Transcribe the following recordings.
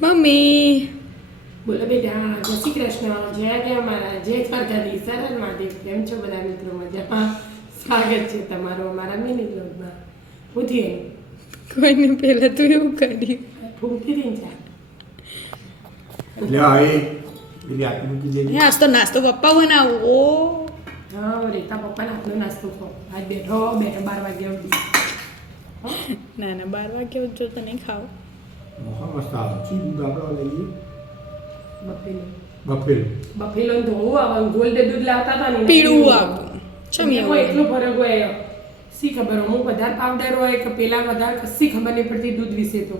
Mummy બોલો બેટા, જય શ્રી કૃષ્ણ, જય જય મારા જય દ્વારકાધીશ, સરળ મહાદેવ. કેમ છો બધા મિત્રો? મજામાં? સ્વાગત છે તમારું અમારા મિની બ્લોગમાં. ઉઠીએ કોઈને પહેલા તું એવું કર્યું. ફૂંકી દઈને ચા. એટલે આ એ પેલી આટલી મૂકી દેજે. આજ તો નાસ્તો પપ્પા બનાવો. ઓ હા, રેતા પપ્પાને આપણો નાસ્તો ખો. આજ બેઠો 12 વાગ્યા સુધી. ના ના 12 વાગ્યા જો તો નહીં ખાવ. મોહા મસ્ત આવે છે. દૂધ આપણે લઈએ બફેલો બફેલું. બફેલો ધોવું આવે, ગોલ્ડ દૂધ લાવતા હતા ને પીળું આવતું. ચમ એમાં એવું? એટલો ફરક હોય. શી ખબર, અમુક વધારે પાવડર હોય કે પેલા વધારે કશી ખબર નહીં પડતી દૂધ વિશે તો.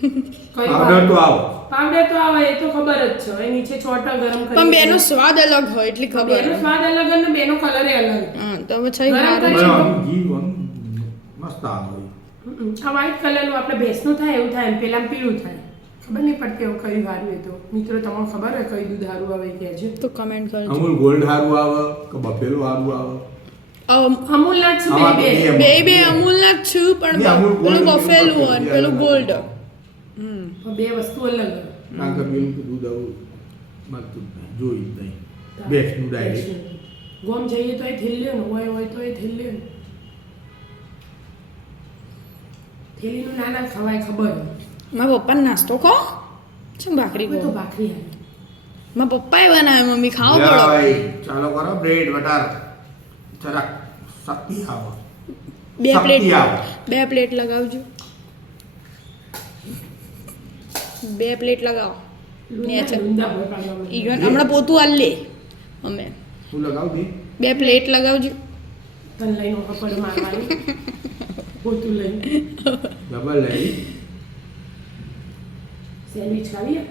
કઈ પાવડર તો આવો. પાવડર તો આવે એ તો ખબર જ છે. એ નીચે ચોટા ગરમ કરી પણ બેનો સ્વાદ અલગ હોય એટલી ખબર. બેનો સ્વાદ અલગ અને બેનો કલર અલગ. હા તો હવે છે ગરમ મારું. કરી- આમ ઘી આમ મસ્ત આવે. આ વ્હાઈટ કલરનું આપણે ભેંસનું થાય એવું થાય ને પેલા પીળું થાય. ખબર નહીં પડતી હવે કયું સારું એ તો. મિત્રો તમને ખબર હોય કયું દૂધ સારું આવે કહેજો. તો કમેન્ટ કરજો. અમૂલ ગોલ્ડ સારું આવે કે બફેલું સારું આવે. અમૂલ ના છું આમાં બે તો બે બે અમૂલ ના જ છું પણ નહીં, અમૂલ પેલું gold, બફેલું પેલું અને બફેલું પેલું અલગ ગોલ્ડ. અલગ. પણ બે વસ્તુ અલગ. કારણ કે પેલું તો દૂધ આવું મળતું જ નહીં, જોઈ જ નહીં. ભેંસનું ડાયરેક્ટ. ગોમ જઈએ તો એ થેલ્યો ને હોય તો એ થેલ્યો ને થેલીનું નાના ખવાય ખબર હોય. મારા પપ્પાને નાસ્તો ખો ચમ ભાખરી હવે તો ખો. ભાખરી આવે. મારા પપ્પાએ બનાવ્યો મમ્મી ખાવો લે પડો. ભાઈ, ચાલો કરો બ્રેડ બટર જરાક શક્તિ આવે. બે શક્તિ પ્લેટ આવે. બે પ્લેટ લગાવજો. બે પ્લેટ લગાવો. ને અચ્છા. લુંદા હોય પાડવામાં. ઈવન હમણાં પોતું આલ લે અમે તું લગાવ દે. બે પ્લેટ લગાવજો. તન લઈને કપડ મારવાની પોતું લઈને ડબલ લઈ. સેન્ડવિચ ખાવીએ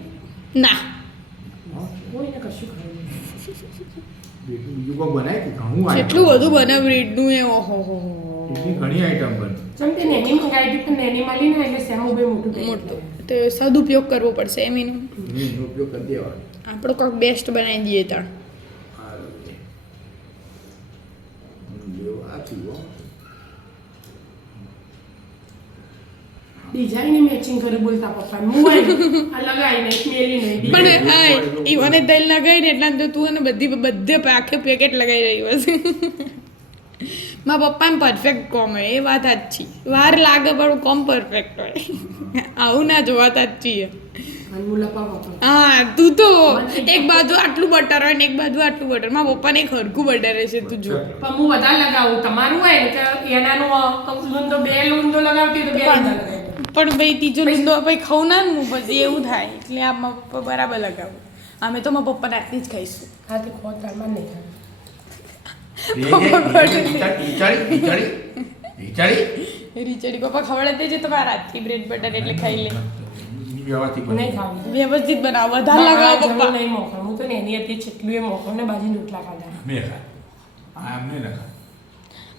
ના કોઈને કશું ખાવું બીજું કોઈ બનાય કે ઘણું item. કેટલું બધું બને બ્રેડનું એ ઓહો હો એટલી ઘણી આઈટમ બને. ચમ તે નેની મંગાવી હતી પણ નેની મળી ને એટલે સેમો બે મોટું પેકેટ મોટું લાવ્યા. તો સદુપયોગ કરવો પડશે એમ એનો એનો ઉપયોગ કરી દેવાનો. આપણો કોઈક બેસ્ટ બનાવી દઈએ તાણ. હાલો લે. લ્યો, આ થયું હો. ડિઝાઇન મેચિંગ કરે બોલતા પપ્પા મોબાઈલ આ લગાઈ નહીં મેલી નહીં પણ આ ઈવને તેલ લગાવી ને એટલે તો તું એને બધે આખે પેકેટ લગાવી રહ્યો હશે. મારા પપ્પાને પરફેક્ટ કોમ હોય એ વાત સાચી. વાર લાગે પણ કોમ પરફેક્ટ હોય. આવું ના જોવા સાચી છે. અને મુલાપા વાપર હા તું તો એક બાજુ આટલું બટર હોય ને એક બાજુ આટલું બટર. મારા પપ્પાને એક હરખું બટર હશે તું જો. પણ હું વધારે લગાવું તમારું હોય ને કે એનાનું લૂંદો બે લૂંદો લગાવતી હોય તો બે લૂંદા લગાવી પણ ભાઈ ત્રીજો લીંદો પછી ખાવું ના ને પછી એવું થાય એટલે આ મારા પપ્પા બરાબર લગાવું. અમે તો મારા પપ્પા રાતથી જ ખાઈશું. હા તે ખોટ તારમાં નહીં ખાય રીચડી પપ્પા ખવડાવતે છે તો મારા હાથથી બ્રેડ બટર એટલે ખાઈ લે. નહીં ખાવી વ્યવસ્થિત બનાવો વધારે લગાવો જરૂર પપ્પા. નહીં મોકલ હું તો નેની હતી જેટલું એ મોકલ ને બાજી રોટલા ખાધા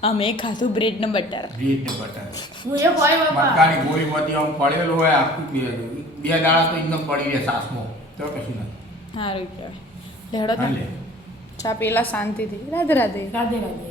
અમે ખાધું બ્રેડ ને બટર. હું એ હોય બાપા પડેલું હોય આખું બે દાડા તો એકદમ પડી રહે સાસમાં તો કશું નથી. સારું કહેવાય. લેવડો તો હાલે. ચા પેલા શાંતિથી રાધે રાધે. રાધે રાધે